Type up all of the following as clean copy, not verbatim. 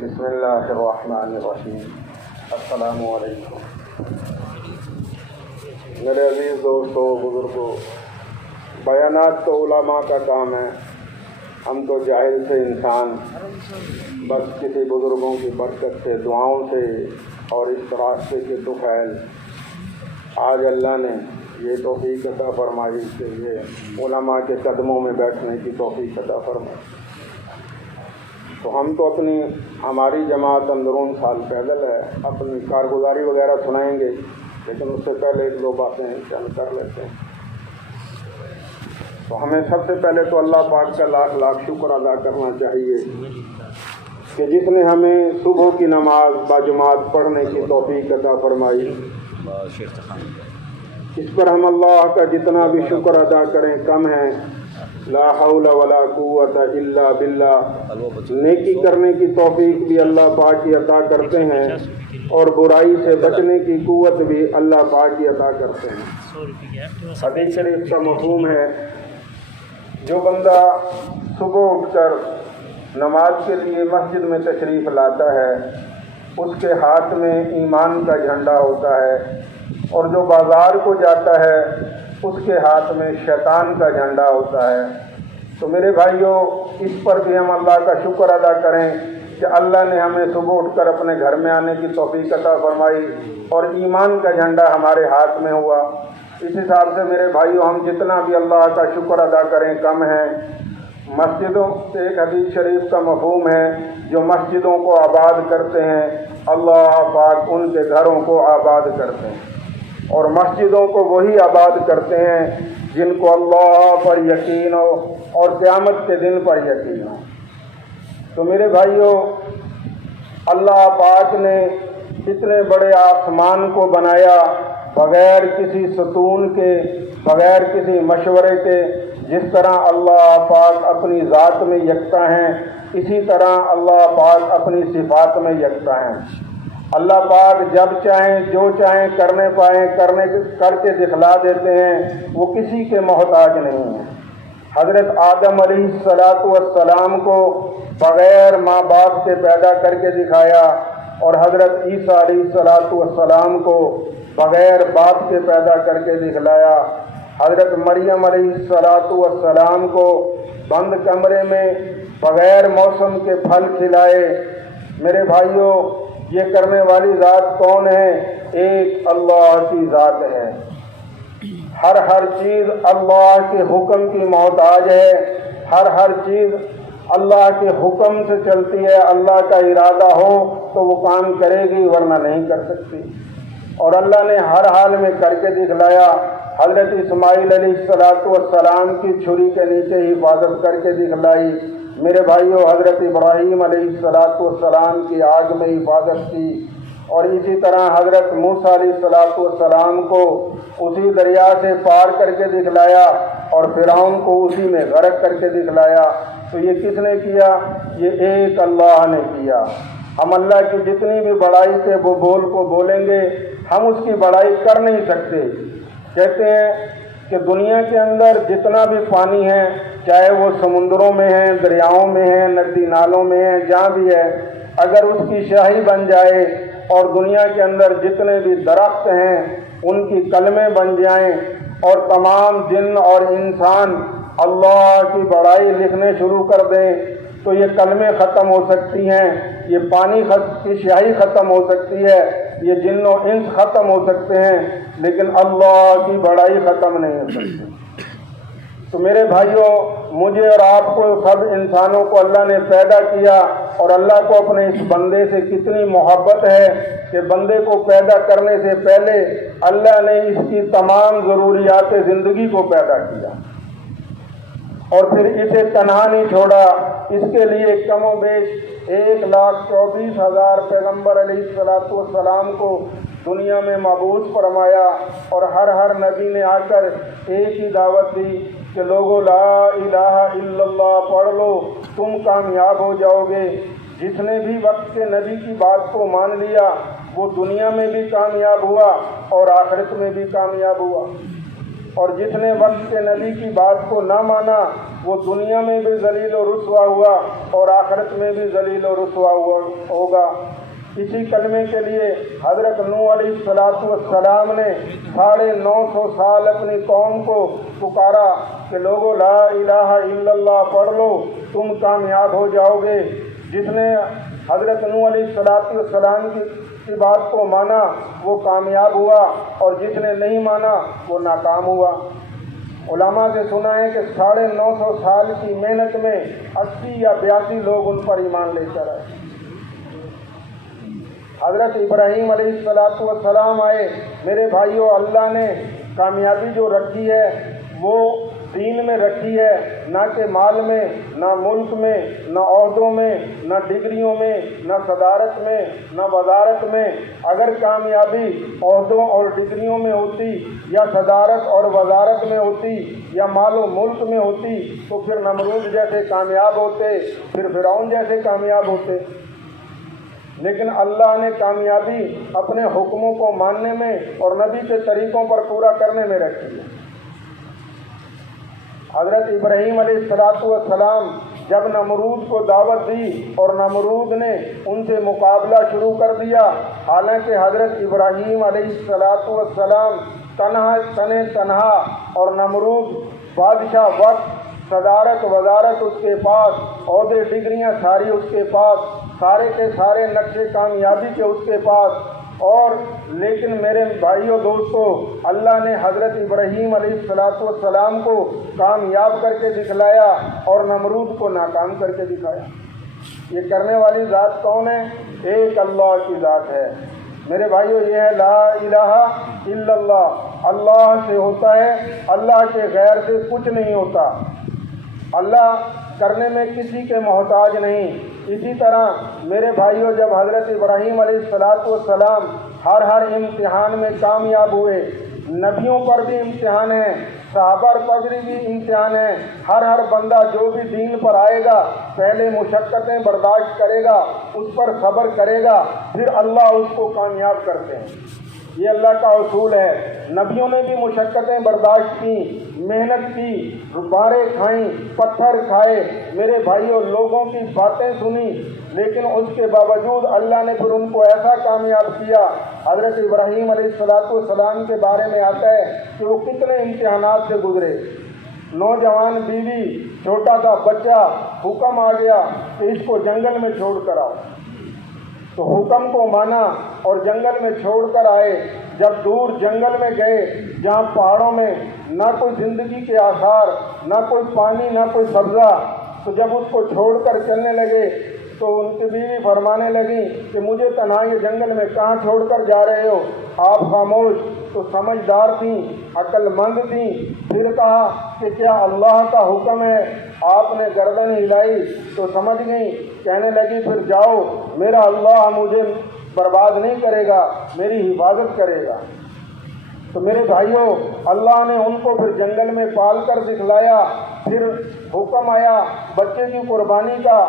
بسم اللہ الرحمن الرحیم۔ السلام علیکم۔ میرے عزیز دوستوں، بزرگوں، بیانات تو علماء کا کام ہے، ہم تو جاہل سے انسان بس کسی بزرگوں کی برکت سے، دعاؤں سے اور اس راستے کے طفیل آج اللہ نے یہ توفیق عطا فرمائی کہ یہ علماء کے قدموں میں بیٹھنے کی توفیق عطا فرمائی۔ تو ہم تو ہماری جماعت اندرون سال پیدل ہے، اپنی کارگزاری وغیرہ سنائیں گے، لیکن اس سے پہلے ایک دو باتیں چند کر لیتے ہیں۔ تو ہمیں سب سے پہلے تو اللہ پاک کا لاکھ لاکھ شکر ادا کرنا چاہیے کہ جس نے ہمیں صبح کی نماز باجماعت پڑھنے کی توفیق عطا فرمائی۔ اس پر ہم اللہ کا جتنا بھی شکر ادا کریں کم ہے۔ لا حول ولا قوت الا باللہ۔ نیکی کرنے کی توفیق بھی اللہ پاک کی عطا کرتے ہیں اور برائی سے بچنے کی قوت بھی اللہ پاک کی عطا کرتے ہیں۔ حدیث شریف کا مفہوم ہے، جو بندہ صبح اٹھ کر نماز کے لیے مسجد میں تشریف لاتا ہے اس کے ہاتھ میں ایمان کا جھنڈا ہوتا ہے، اور جو بازار کو جاتا ہے اس کے ہاتھ میں شیطان کا جھنڈا ہوتا ہے۔ تو میرے بھائیوں، اس پر بھی ہم اللہ کا شکر ادا کریں کہ اللہ نے ہمیں صبح اٹھ کر اپنے گھر میں آنے کی توفیق عطا فرمائی اور ایمان کا جھنڈا ہمارے ہاتھ میں ہوا۔ اس حساب سے میرے بھائیوں، ہم جتنا بھی اللہ کا شکر ادا کریں کم ہے۔ مسجدوں سے ایک حدیث شریف کا مفہوم ہے، جو مسجدوں کو آباد کرتے ہیں اللہ پاک ان کے گھروں کو آباد کرتے ہیں، اور مسجدوں کو وہی آباد کرتے ہیں جن کو اللہ پر یقین ہو اور قیامت کے دن پر یقین ہو۔ تو میرے بھائیوں، اللہ پاک نے اتنے بڑے آسمان کو بنایا بغیر کسی ستون کے، بغیر کسی مشورے کے۔ جس طرح اللہ پاک اپنی ذات میں یکتا ہیں، اسی طرح اللہ پاک اپنی صفات میں یکتا ہیں۔ اللہ پاک جب چاہیں جو چاہیں کرنے پائیں کر کے دکھلا دیتے ہیں، وہ کسی کے محتاج نہیں ہیں۔ حضرت آدم علیہ السلام کو بغیر ماں باپ کے پیدا کر کے دکھایا، اور حضرت عیسیٰ علیہ السلام کو بغیر باپ کے پیدا کر کے دکھلایا۔ حضرت مریم علیہ السلام کو بند کمرے میں بغیر موسم کے پھل کھلائے۔ میرے بھائیوں، یہ کرنے والی ذات کون ہے؟ ایک اللہ کی ذات ہے۔ ہر چیز اللہ کے حکم کی محتاج ہے، ہر چیز اللہ کے حکم سے چلتی ہے۔ اللہ کا ارادہ ہو تو وہ کام کرے گی، ورنہ نہیں کر سکتی، اور اللہ نے ہر حال میں کر کے دکھلایا۔ حضرت اسماعیل علیہ السلام کی چھری کے نیچے حفاظت کر کے دکھلائی۔ میرے بھائیوں، حضرت ابراہیم علیہ السلام کی آگ میں حفاظت کی، اور اسی طرح حضرت موسیٰ علیہ السلام کو اسی دریا سے پار کر کے دکھلایا، اور فرعون کو اسی میں غرق کر کے دکھلایا۔ تو یہ کس نے کیا؟ یہ ایک اللہ نے کیا۔ ہم اللہ کی جتنی بھی بڑائی سے وہ بول کو بولیں گے، ہم اس کی بڑائی کر نہیں سکتے۔ کہتے ہیں کہ دنیا کے اندر جتنا بھی پانی ہے، چاہے وہ سمندروں میں ہے، دریاؤں میں ہے، ندی نالوں میں ہے، جہاں بھی ہے، اگر اس کی شاہی بن جائے اور دنیا کے اندر جتنے بھی درخت ہیں ان کی کلمیں بن جائیں، اور تمام جن اور انسان اللہ کی بڑائی لکھنے شروع کر دیں، تو یہ کلمیں ختم ہو سکتی ہیں، یہ پانی کی شاہی ختم ہو سکتی ہے، یہ جن و انس ختم ہو سکتے ہیں، لیکن اللہ کی بڑائی ختم نہیں ہو سکتی۔ تو میرے بھائیوں، مجھے اور آپ کو، سب انسانوں کو اللہ نے پیدا کیا، اور اللہ کو اپنے اس بندے سے کتنی محبت ہے کہ بندے کو پیدا کرنے سے پہلے اللہ نے اس کی تمام ضروریات زندگی کو پیدا کیا، اور پھر اسے تنہا نہیں چھوڑا۔ اس کے لیے کم و بیش 1,24,000 پیغمبر علیہ السلام کو دنیا میں مبعوث فرمایا، اور ہر نبی نے آ کر ایک ہی دعوت دی کہ لوگوں، لا الہ الا اللہ پڑھ لو، تم کامیاب ہو جاؤ گے۔ جس نے بھی وقت کے نبی کی بات کو مان لیا وہ دنیا میں بھی کامیاب ہوا اور آخرت میں بھی کامیاب ہوا۔ اور جس نے وقت کے نبی کی بات کو نہ مانا وہ دنیا میں بھی ذلیل و رسوا ہوا اور آخرت میں بھی ذلیل و رسوا ہوگا۔ اسی کلمے کے لیے حضرت نوح علیہ السلام نے 950 سال اپنی قوم کو پکارا کہ لوگو لا الہ الا اللہ پڑھ لو، تم کامیاب ہو جاؤ گے۔ جس نے حضرت نوح علیہ السلام کی بات کو مانا وہ کامیاب ہوا، اور جس نے نہیں مانا وہ ناکام ہوا۔ علماء سے سنا ہے کہ 950 سال کی محنت میں 80 یا 82 لوگ ان پر ایمان لے کر آئے۔ حضرت ابراہیم علیہ السلام آئے۔ میرے بھائیوں، اللہ نے کامیابی جو رکھی ہے وہ دین میں رکھی ہے، نہ کہ مال میں، نہ ملک میں، نہ عہدوں میں، نہ ڈگریوں میں، نہ صدارت میں، نہ وزارت میں۔ اگر کامیابی عہدوں اور ڈگریوں میں ہوتی یا صدارت اور وزارت میں ہوتی یا مال و ملک میں ہوتی تو پھر نمرود جیسے کامیاب ہوتے، پھر فرعون جیسے کامیاب ہوتے۔ لیکن اللہ نے کامیابی اپنے حکموں کو ماننے میں اور نبی کے طریقوں پر پورا کرنے میں رکھی ہے۔ حضرت ابراہیم علیہ السلام جب نمرود کو دعوت دی اور نمرود نے ان سے مقابلہ شروع کر دیا، حالانکہ حضرت ابراہیم علیہ السلام تنہا اور نمرود بادشاہ وقت، صدارت وزارت اس کے پاس، عہدے ڈگریاں ساری اس کے پاس، سارے کے سارے نقشے کامیابی کے اس کے پاس، اور لیکن میرے بھائیوں دوستو، اللہ نے حضرت ابراہیم علیہ السلام کو کامیاب کر کے دکھلایا اور نمرود کو ناکام کر کے دکھایا۔ یہ کرنے والی ذات کون ہے؟ ایک اللہ کی ذات ہے۔ میرے بھائیوں، یہ ہے لا الہ الا اللہ۔ اللہ سے ہوتا ہے، اللہ کے غیر سے کچھ نہیں ہوتا۔ اللہ کرنے میں کسی کے محتاج نہیں۔ اسی طرح میرے بھائیوں، جب حضرت ابراہیم علیہ السلام ہر امتحان میں کامیاب ہوئے، نبیوں پر بھی امتحان ہے، صحابہ پر بھی امتحان ہے۔ ہر بندہ جو بھی دین پر آئے گا پہلے مشقتیں برداشت کرے گا، اس پر صبر کرے گا، پھر اللہ اس کو کامیاب کرتے ہیں۔ یہ اللہ کا اصول ہے۔ نبیوں نے بھی مشقتیں برداشت کی، محنت کی، مارے کھائیں، پتھر کھائے، میرے بھائیوں، لوگوں کی باتیں سنی، لیکن اس کے باوجود اللہ نے پھر ان کو ایسا کامیاب کیا۔ حضرت ابراہیم علیہ السلام کے بارے میں آتا ہے کہ وہ کتنے امتحانات سے گزرے۔ نوجوان بیوی، چھوٹا سا بچہ، حکم آ گیا کہ اس کو جنگل میں چھوڑ کر آؤ، تو حکم کو مانا اور جنگل میں چھوڑ کر آئے۔ جب دور جنگل میں گئے جہاں پہاڑوں میں نہ کوئی زندگی کے آثار، نہ کوئی پانی، نہ کوئی سبزہ، تو جب اس کو چھوڑ کر چلنے لگے تو ان کی بیوی فرمانے لگی کہ مجھے تنہائی جنگل میں کہاں چھوڑ کر جا رہے ہو؟ آپ خاموش۔ تو سمجھدار تھیں، عقل مند تھیں۔ پھر کہا کہ کیا اللہ کا حکم ہے؟ آپ نے گردن ہلائی تو سمجھ گئیں، کہنے لگی پھر جاؤ، میرا اللہ مجھے برباد نہیں کرے گا، میری حفاظت کرے گا۔ تو میرے بھائیوں، اللہ نے ان کو پھر جنگل میں پال کر دکھلایا۔ پھر حکم آیا بچے کی قربانی کا،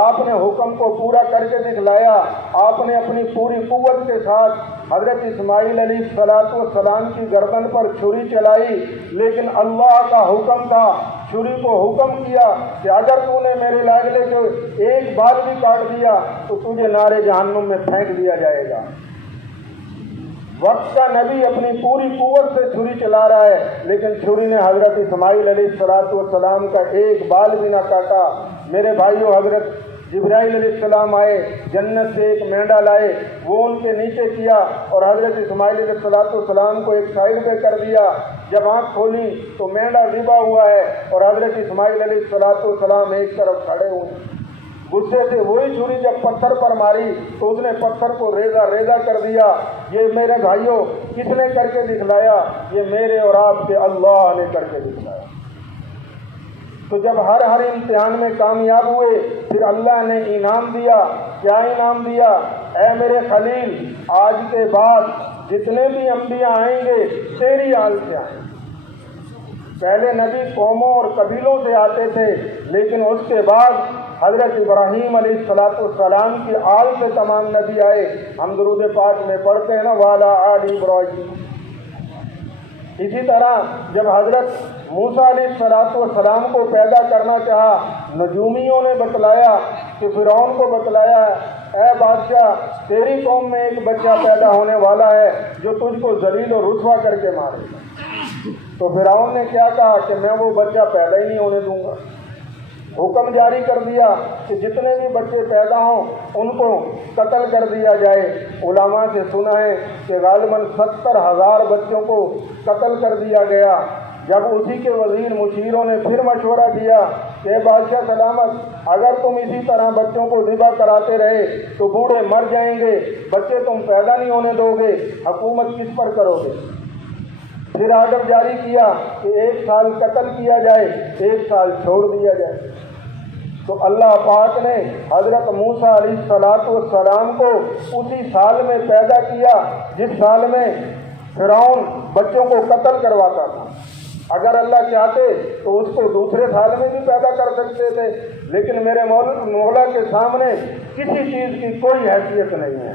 آپ نے حکم کو پورا کر کے دکھلایا۔ آپ نے اپنی پوری قوت کے ساتھ حضرت اسماعیل علیہ السلام کی گردن پر چھری چلائی، لیکن اللہ کا حکم تھا، چھری کو حکم کیا کہ اگر تو نے میرے لاگلے سے ایک بال بھی کاٹ دیا تو تجھے نارے جہنم میں پھینک دیا جائے گا۔ وقت کا نبی اپنی پوری قوت سے چھری چلا رہا ہے، لیکن چھری نے حضرت اسماعیل علیہ السلام کا ایک بال بھی نہ کاٹا۔ میرے بھائیوں، حضرت جبرائیل علیہ السلام آئے، جنت سے ایک مینڈا لائے، وہ ان کے نیچے کیا اور حضرت اسماعیل علیہ السلام کو ایک سائڈ پہ کر دیا۔ جب آنکھ کھولی تو مینڈا ذبح ہوا ہے اور حضرت اسماعیل علیہ السلام ایک طرف کھڑے ہوئے۔ غصے سے وہی چھری جب پتھر پر ماری تو اس نے پتھر کو ریزہ ریزہ کر دیا۔ یہ میرے بھائیوں کس نے کر کے دکھلایا؟ یہ میرے اور آپ کے اللہ نے کر کے دکھلایا۔ تو جب ہر امتحان میں کامیاب ہوئے پھر اللہ نے انعام دیا۔ کیا انعام دیا؟ اے میرے خلیل، آج کے بعد جتنے بھی انبیاء آئیں گے تیری آل سے آئیں گے۔ پہلے نبی قوموں اور قبیلوں سے آتے تھے، لیکن اس کے بعد حضرت ابراہیم علیہ السلام کی آل سے تمام نبی آئے۔ ہم درود پاک میں پڑھتے ہیں نا، والا آل ابراہیم، اسی طرح جب حضرت موسیٰ علیہ السلام کو پیدا کرنا چاہا، نجومیوں نے بتلایا کہ فرعون کو بتلایا، اے بادشاہ تیری قوم میں ایک بچہ پیدا ہونے والا ہے جو تجھ کو ذلیل و رسوا کر کے مارے گا۔ تو فرعون نے کیا کہا کہ میں وہ بچہ پیدا ہی نہیں ہونے دوں گا۔ حکم جاری کر دیا کہ جتنے بھی بچے پیدا ہوں ان کو قتل کر دیا جائے۔ علماء سے سنا ہے کہ غالباً 70,000 بچوں کو قتل کر دیا گیا۔ جب اسی کے وزیر مشیروں نے پھر مشورہ دیا کہ بادشاہ سلامت، اگر تم اسی طرح بچوں کو ذبح کراتے رہے تو بوڑھے مر جائیں گے، بچے تم پیدا نہیں ہونے دو گے، حکومت کس پر کرو گے؟ پھر آرڈر جاری کیا کہ 1 سال قتل کیا جائے، 1 سال چھوڑ دیا جائے۔ تو اللہ پاک نے حضرت موسیٰ علیہ السلام کو اسی سال میں پیدا کیا جس سال میں فرعون بچوں کو قتل کرواتا تھا۔ اگر اللہ چاہتے تو اس کو دوسرے سال میں بھی پیدا کر سکتے تھے، لیکن میرے مولا کے سامنے کسی چیز کی کوئی حیثیت نہیں ہے۔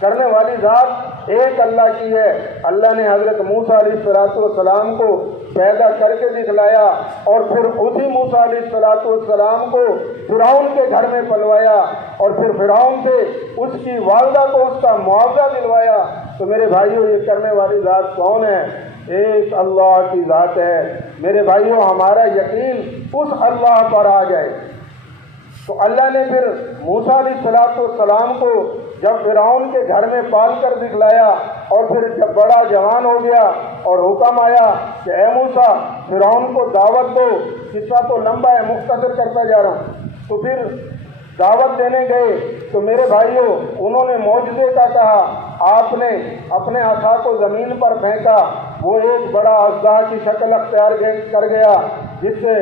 کرنے والی ذات ایک اللہ کی ہے۔ اللہ نے حضرت موسیٰ علیہ السلام کو پیدا کر کے دکھلایا اور پھر اسی موسیٰ علیہ السلام کو فرعون کے گھر میں پلوایا اور پھر فرعون سے اس کی والدہ کو اس کا معاوضہ دلوایا۔ تو میرے بھائیوں یہ کرنے والی ذات کون ہے؟ ایک اللہ کی ذات ہے۔ میرے بھائیوں ہمارا یقین اس اللہ پر آ جائے۔ تو اللہ نے پھر موسیٰ علیہ السلام کو جب فرعون کے گھر میں پال کر دکھلایا اور پھر جب بڑا جوان ہو گیا اور حکم آیا کہ اے موسیٰ فرعون کو دعوت دو، قصہ تو لمبا ہے مختصر کرتا جا رہا ہوں۔ تو پھر دعوت دینے گئے تو میرے بھائیوں انہوں نے معجزے کا کہا، آپ نے اپنے عصا کو زمین پر پھینکا، وہ ایک بڑا اژدہا کی شکل اختیار کر گیا جس سے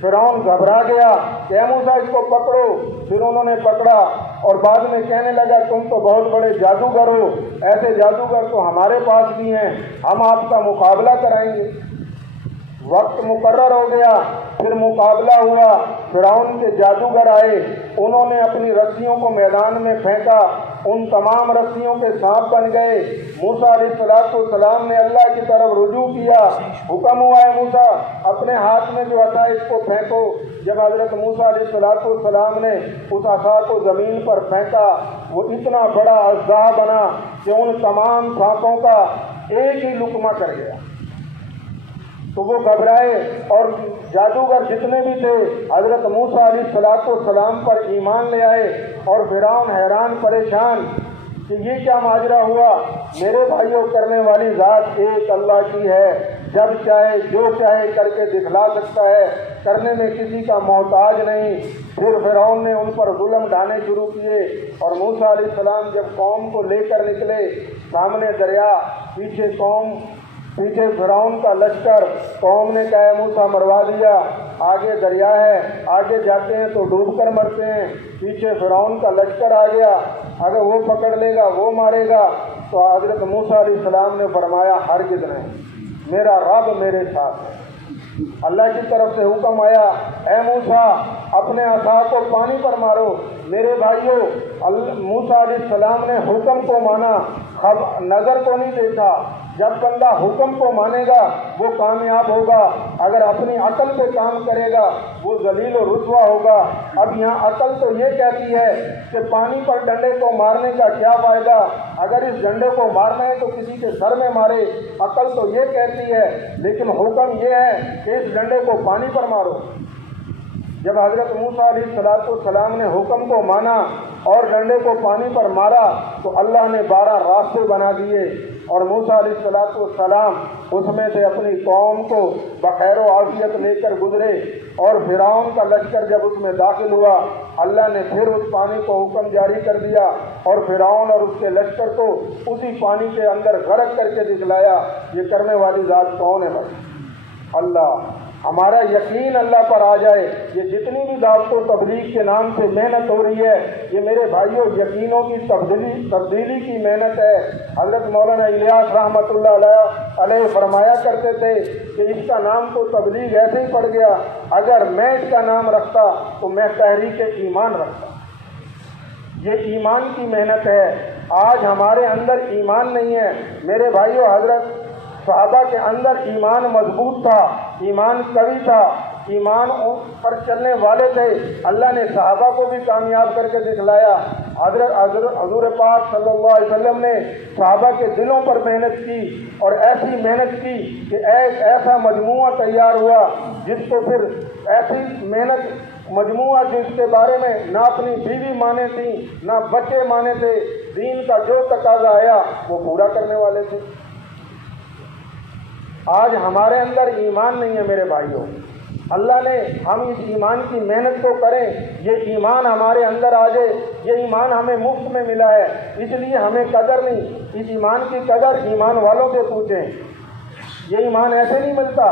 فرعون گھبرا گیا کہ اے موسیٰ اس کو پکڑو۔ پھر انہوں نے پکڑا اور بعد میں کہنے لگا تم تو بہت بڑے جادوگر ہو، ایسے جادوگر تو ہمارے پاس بھی ہیں، ہم آپ کا مقابلہ کرائیں گے۔ وقت مقرر ہو گیا، پھر مقابلہ ہوا، فرعون کے جادوگر آئے، انہوں نے اپنی رسیوں کو میدان میں پھینکا، ان تمام رسیوں کے سانپ بن گئے۔ موسیٰ علیہ السلام نے اللہ کی طرف رجوع کیا، حکم ہوا ہے موسیٰ اپنے ہاتھ میں جو عصا اس کو پھینکو۔ جب حضرت موسیٰ علیہ السلام نے اس عصا کو زمین پر پھینکا، وہ اتنا بڑا اژدہا بنا کہ ان تمام سانپوں کا ایک ہی لقمہ کر گیا۔ تو وہ گھبرائے اور جادوگر جتنے بھی تھے حضرت موسیٰ علیہ السلام پر ایمان لے آئے اور فرعون حیران پریشان کہ یہ کیا ماجرا ہوا۔ میرے بھائیوں کرنے والی ذات ایک اللہ کی ہے، جب چاہے جو چاہے کر کے دکھلا سکتا ہے، کرنے میں کسی کا محتاج نہیں۔ پھر فرعون نے ان پر ظلم ڈھانے شروع کیے اور موسیٰ علیہ السلام جب قوم کو لے کر نکلے، سامنے دریا، پیچھے قوم، پیچھے فرعون کا لشکر، قوم نے کہا موسیٰ مروا دیا، آگے دریا ہے، آگے جاتے ہیں تو ڈوب کر مرتے ہیں، پیچھے فرعون کا لشکر آ گیا، اگر وہ پکڑ لے گا وہ مارے گا۔ تو حضرت موسیٰ علیہ السلام نے فرمایا ہرگز نہیں، میرا رب میرے ساتھ ہے۔ اللہ کی طرف سے حکم آیا اے موسیٰ اپنے عصا کو پانی پر مارو۔ میرے بھائیوں موسیٰ علیہ السلام نے حکم کو مانا، نظر کو نہیں دیکھا۔ جب بندہ حکم کو مانے گا وہ کامیاب ہوگا، اگر اپنی عقل پہ کام کرے گا وہ ذلیل و رسوا ہوگا۔ اب یہاں عقل تو یہ کہتی ہے کہ پانی پر ڈنڈے کو مارنے کا کیا فائدہ، اگر اس ڈنڈے کو مارنا ہے تو کسی کے سر میں مارے، عقل تو یہ کہتی ہے، لیکن حکم یہ ہے کہ اس ڈنڈے کو پانی پر مارو۔ جب حضرت موسیٰ علیہ السلام نے حکم کو مانا اور ڈنڈے کو پانی پر مارا تو اللہ نے 12 راستے بنا دیے اور موسیٰ علیہ السلام اس میں سے اپنی قوم کو بخیر و عافیت لے کر گزرے، اور فرعون کا لشکر جب اس میں داخل ہوا اللہ نے پھر اس پانی کو حکم جاری کر دیا اور فرعون اور اس کے لشکر کو اسی پانی کے اندر غرق کر کے دکھلایا۔ یہ کرنے والی ذات کون ہے؟ بس اللہ۔ ہمارا یقین اللہ پر آ جائے۔ یہ جتنی بھی دعوت و تبلیغ کے نام سے محنت ہو رہی ہے یہ میرے بھائیوں یقینوں کی تبدیلی کی محنت ہے۔ حضرت مولانا الیاس رحمۃ اللہ علیہ فرمایا کرتے تھے کہ اس کا نام تو تبلیغ ایسے ہی پڑ گیا، اگر میں اس کا نام رکھتا تو میں تحریک ایمان رکھتا۔ یہ ایمان کی محنت ہے۔ آج ہمارے اندر ایمان نہیں ہے۔ میرے بھائیوں حضرت صحابہ کے اندر ایمان مضبوط تھا، ایمان قوی تھا، ایمان پر چلنے والے تھے۔ اللہ نے صحابہ کو بھی کامیاب کر کے دکھلایا۔ حضور پاک صلی اللہ علیہ وسلم نے صحابہ کے دلوں پر محنت کی، اور ایسی محنت کی کہ ایک ایسا مجموعہ تیار ہوا جس کو پھر ایسی محنت مجموعہ جس کے بارے میں نہ اپنی بیوی مانے تھیں نہ بچے مانے تھے، دین کا جو تقاضا آیا وہ پورا کرنے والے تھے۔ آج ہمارے اندر ایمان نہیں ہے میرے بھائیوں، اللہ نے ہم اس ایمان کی محنت کو کریں، یہ ایمان ہمارے اندر آ جائے، یہ ایمان ہمیں مفت میں ملا ہے، اس لیے ہمیں قدر نہیں، اس ایمان کی قدر ایمان والوں سے پوچھیں۔ یہ ایمان ایسے نہیں ملتا۔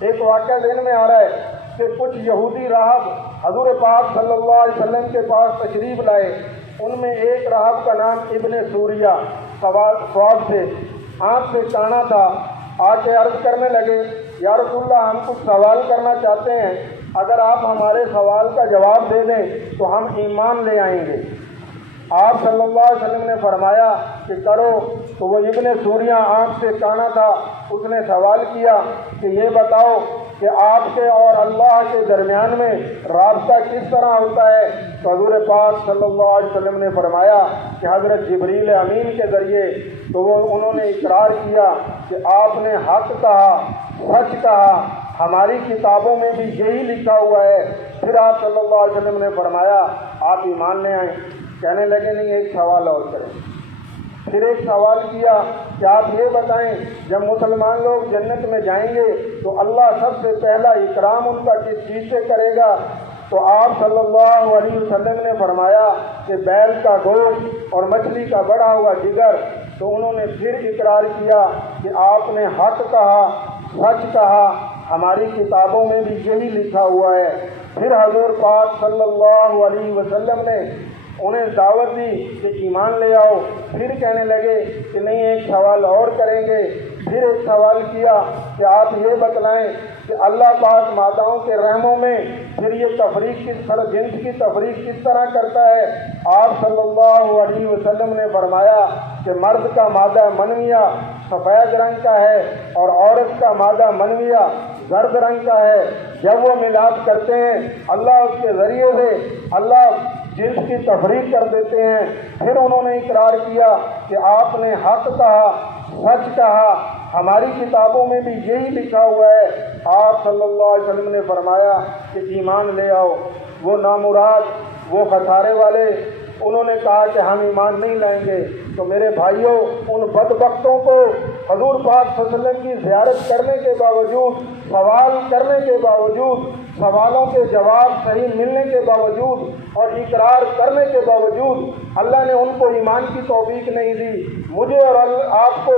ایک واقعہ ذہن میں آ رہا ہے کہ کچھ یہودی راہب حضور پاک صلی اللہ علیہ وسلم کے پاس تشریف لائے۔ ان میں ایک راہب کا نام ابن سوریہ خواب سے آنکھ سے کانا تھا، آ کے عرض کرنے لگے، یا رسول اللہ ہم کچھ سوال کرنا چاہتے ہیں، اگر آپ ہمارے سوال کا جواب دے دیں تو ہم ایمان لے آئیں گے۔ آپ صلی اللہ علیہ وسلم نے فرمایا کہ کرو۔ تو وہ ابن سوریہ آنکھ سے کانا تھا، اس نے سوال کیا کہ یہ بتاؤ کہ آپ کے اور اللہ کے درمیان میں رابطہ کس طرح ہوتا ہے؟ تو حضور پاک صلی اللہ علیہ وسلم نے فرمایا کہ حضرت جبریل امین کے ذریعے۔ تو انہوں نے اقرار کیا کہ آپ نے حق کہا، سچ کہا، ہماری کتابوں میں بھی یہی لکھا ہوا ہے۔ پھر آپ صلی اللہ علیہ وسلم نے فرمایا آپ ایمان لے آئیں۔ کہنے لگے نہیں، ایک سوال اور کریں۔ پھر ایک سوال کیا کہ آپ یہ بتائیں جب مسلمان لوگ جنت میں جائیں گے تو اللہ سب سے پہلا اکرام ان کا کس چیز سے کرے گا؟ تو آپ صلی اللہ علیہ وسلم نے فرمایا کہ بیل کا گوشت اور مچھلی کا بڑا ہوا جگر۔ تو انہوں نے پھر اقرار کیا کہ آپ نے حق کہا، سچ کہا، ہماری کتابوں میں بھی یہی لکھا ہوا ہے۔ پھر حضور پاک صلی اللہ علیہ وسلم نے انہیں دعوت دی کہ ایمان لے آؤ۔ پھر کہنے لگے کہ نہیں، ایک سوال اور کریں گے۔ پھر ایک سوال کیا کہ آپ یہ بتلائیں کہ اللہ پاک ماداؤں کے رحموں میں پھر یہ تفریق کس طرح، جنس کی تفریق کس طرح کرتا ہے؟ آپ صلی اللہ علیہ وسلم نے فرمایا کہ مرد کا مادہ منویہ سفید رنگ کا ہے اور عورت کا مادہ منویہ زرد رنگ کا ہے۔ جب وہ ملاپ کرتے ہیں اللہ اس کے ذریعے سے اللہ جنس کی تفریق کر دیتے ہیں۔ پھر انہوں نے اقرار کیا کہ آپ نے حق کہا، سچ کہا، ہماری کتابوں میں بھی یہی لکھا ہوا ہے۔ آپ صلی اللہ علیہ وسلم نے فرمایا کہ ایمان لے آؤ۔ وہ نامراد، وہ خسارے والے، انہوں نے کہا کہ ہم ایمان نہیں لائیں گے۔ تو میرے بھائیوں، ان بدبختوں کو حضور پاک صلی اللہ علیہ وسلم کی زیارت کرنے کے باوجود، سوال کرنے کے باوجود، سوالوں کے جواب صحیح ملنے کے باوجود اور اقرار کرنے کے باوجود اللہ نے ان کو ایمان کی توفیق نہیں دی۔ مجھے اور آپ کو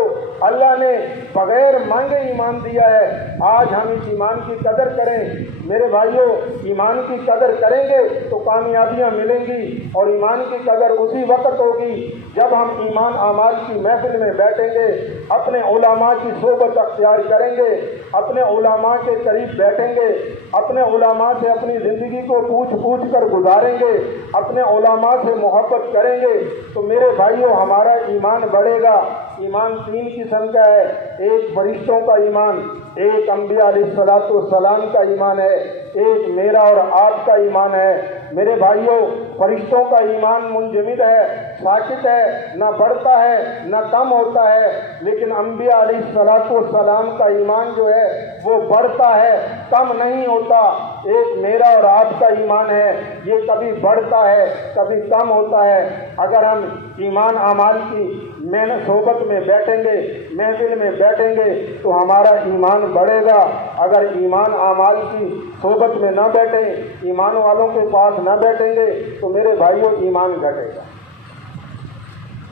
اللہ نے بغیر مانگے ایمان دیا ہے۔ آج ہم اس ایمان کی قدر کریں میرے بھائیوں۔ ایمان کی قدر کریں گے تو کامیابیاں ملیں گی، اور ایمان کی قدر اسی وقت ہوگی جب ہم ایمان اعمال کی محفل میں بیٹھیں گے، اپنے علماء کی صحبت اختیار کریں گے، اپنے علماء کے قریب بیٹھیں گے، اپنے علماء سے اپنی زندگی کو پوچھ کر گزاریں گے، اپنے علماء سے محبت کریں گے، تو میرے بھائیوں ہمارا ایمان بڑھے گا۔ ایمان تین قسم کا ہے، ایک فرشتوں کا ایمان، ایک انبیاء علیہ الصلوۃ والسلام کا ایمان ہے، ایک میرا اور آپ کا ایمان ہے۔ میرے بھائیوں، فرشتوں کا ایمان منجمد ہے، ساکت ہے، نہ بڑھتا ہے نہ کم ہوتا ہے، لیکن انبیاء علیہ الصلوۃ والسلام کا ایمان جو ہے وہ بڑھتا ہے، کم نہیں ہوتا۔ ایک میرا اور آپ کا ایمان ہے، یہ کبھی بڑھتا ہے کبھی کم ہوتا ہے۔ اگر ہم ایمان اعمال کی صحبت میں بیٹھیں گے، محفل میں بیٹھیں گے تو ہمارا ایمان بڑھے گا۔ اگر ایمان اعمال کی صحبت میں نہ بیٹھیں، ایمان والوں کے پاس نہ بیٹھیں گے تو میرے بھائیوں ایمان گھٹے گا۔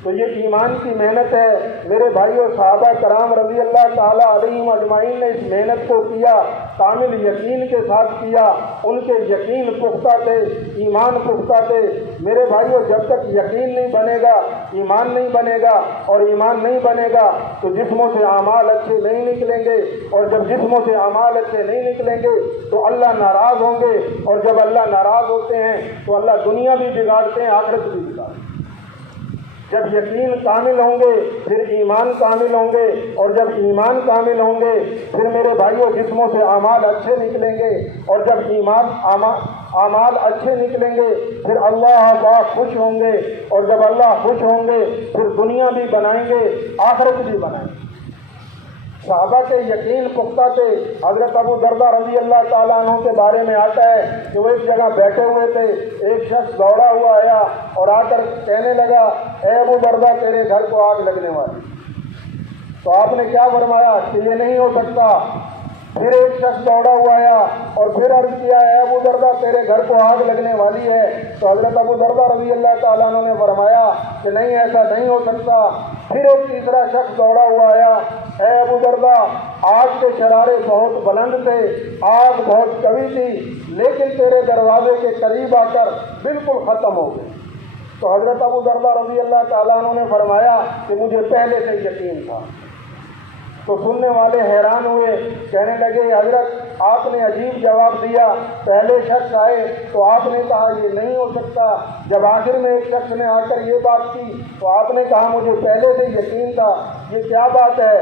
تو یہ ایمان کی محنت ہے میرے بھائیوں۔ صحابہ کرام رضی اللہ تعالیٰ علیہم اجمعین نے اس محنت کو کیا، کامل یقین کے ساتھ کیا۔ ان کے یقین پختہ تھے، ایمان پختہ تھے۔ میرے بھائیوں، جب تک یقین نہیں بنے گا، ایمان نہیں بنے گا، اور ایمان نہیں بنے گا تو جسموں سے اعمال اچھے نہیں نکلیں گے، اور جب جسموں سے اعمال اچھے نہیں نکلیں گے تو اللہ ناراض ہوں گے، اور جب اللہ ناراض ہوتے ہیں تو اللہ دنیا بھی بگاڑتے ہیں، آخرت بھی بگاڑتے ہیں۔ جب یقین کامل ہوں گے پھر ایمان کامل ہوں گے، اور جب ایمان کامل ہوں گے پھر میرے بھائیوں جسموں سے اعمال اچھے نکلیں گے، اور جب اعمال اچھے نکلیں گے پھر اللہ پاک خوش ہوں گے، اور جب اللہ خوش ہوں گے پھر دنیا بھی بنائیں گے آخرت بھی بنائیں گے۔ صحابہ کے یقین پختہ تھے۔ حضرت ابو درداء رضی اللہ تعالیٰ عنہ کے بارے میں آتا ہے کہ وہ ایک جگہ بیٹھے ہوئے تھے، ایک شخص دوڑا ہوا آیا اور آ کر کہنے لگا اے ابو درداء تیرے گھر کو آگ لگنے والی۔ تو آپ نے کیا فرمایا کہ یہ نہیں ہو سکتا۔ پھر ایک شخص دوڑا ہوا آیا اور پھر عرض کیا اے ابو درداء تیرے گھر کو آگ لگنے والی ہے۔ تو حضرت ابو درداء رضی اللہ تعالیٰ عنہ نے فرمایا کہ نہیں، ایسا نہیں ہو سکتا۔ پھر ایک تیسرا شخص دوڑا ہوا آیا، اے ابو درداء آگ کے شرارے بہت بلند تھے، آگ بہت قوی تھی، لیکن تیرے دروازے کے قریب آ کر بالکل ختم ہو گئی۔ تو حضرت ابو درداء رضی اللہ تعالیٰ عنہ نے فرمایا کہ مجھے پہلے سے یقین تھا۔ تو سننے والے حیران ہوئے، کہنے لگے حضرت آپ نے عجیب جواب دیا، پہلے شخص آئے تو آپ نے کہا یہ نہیں ہو سکتا، جب آخر میں ایک شخص نے آ کر یہ بات کی تو آپ نے کہا مجھے پہلے سے یقین تھا۔ یہ کیا بات ہے؟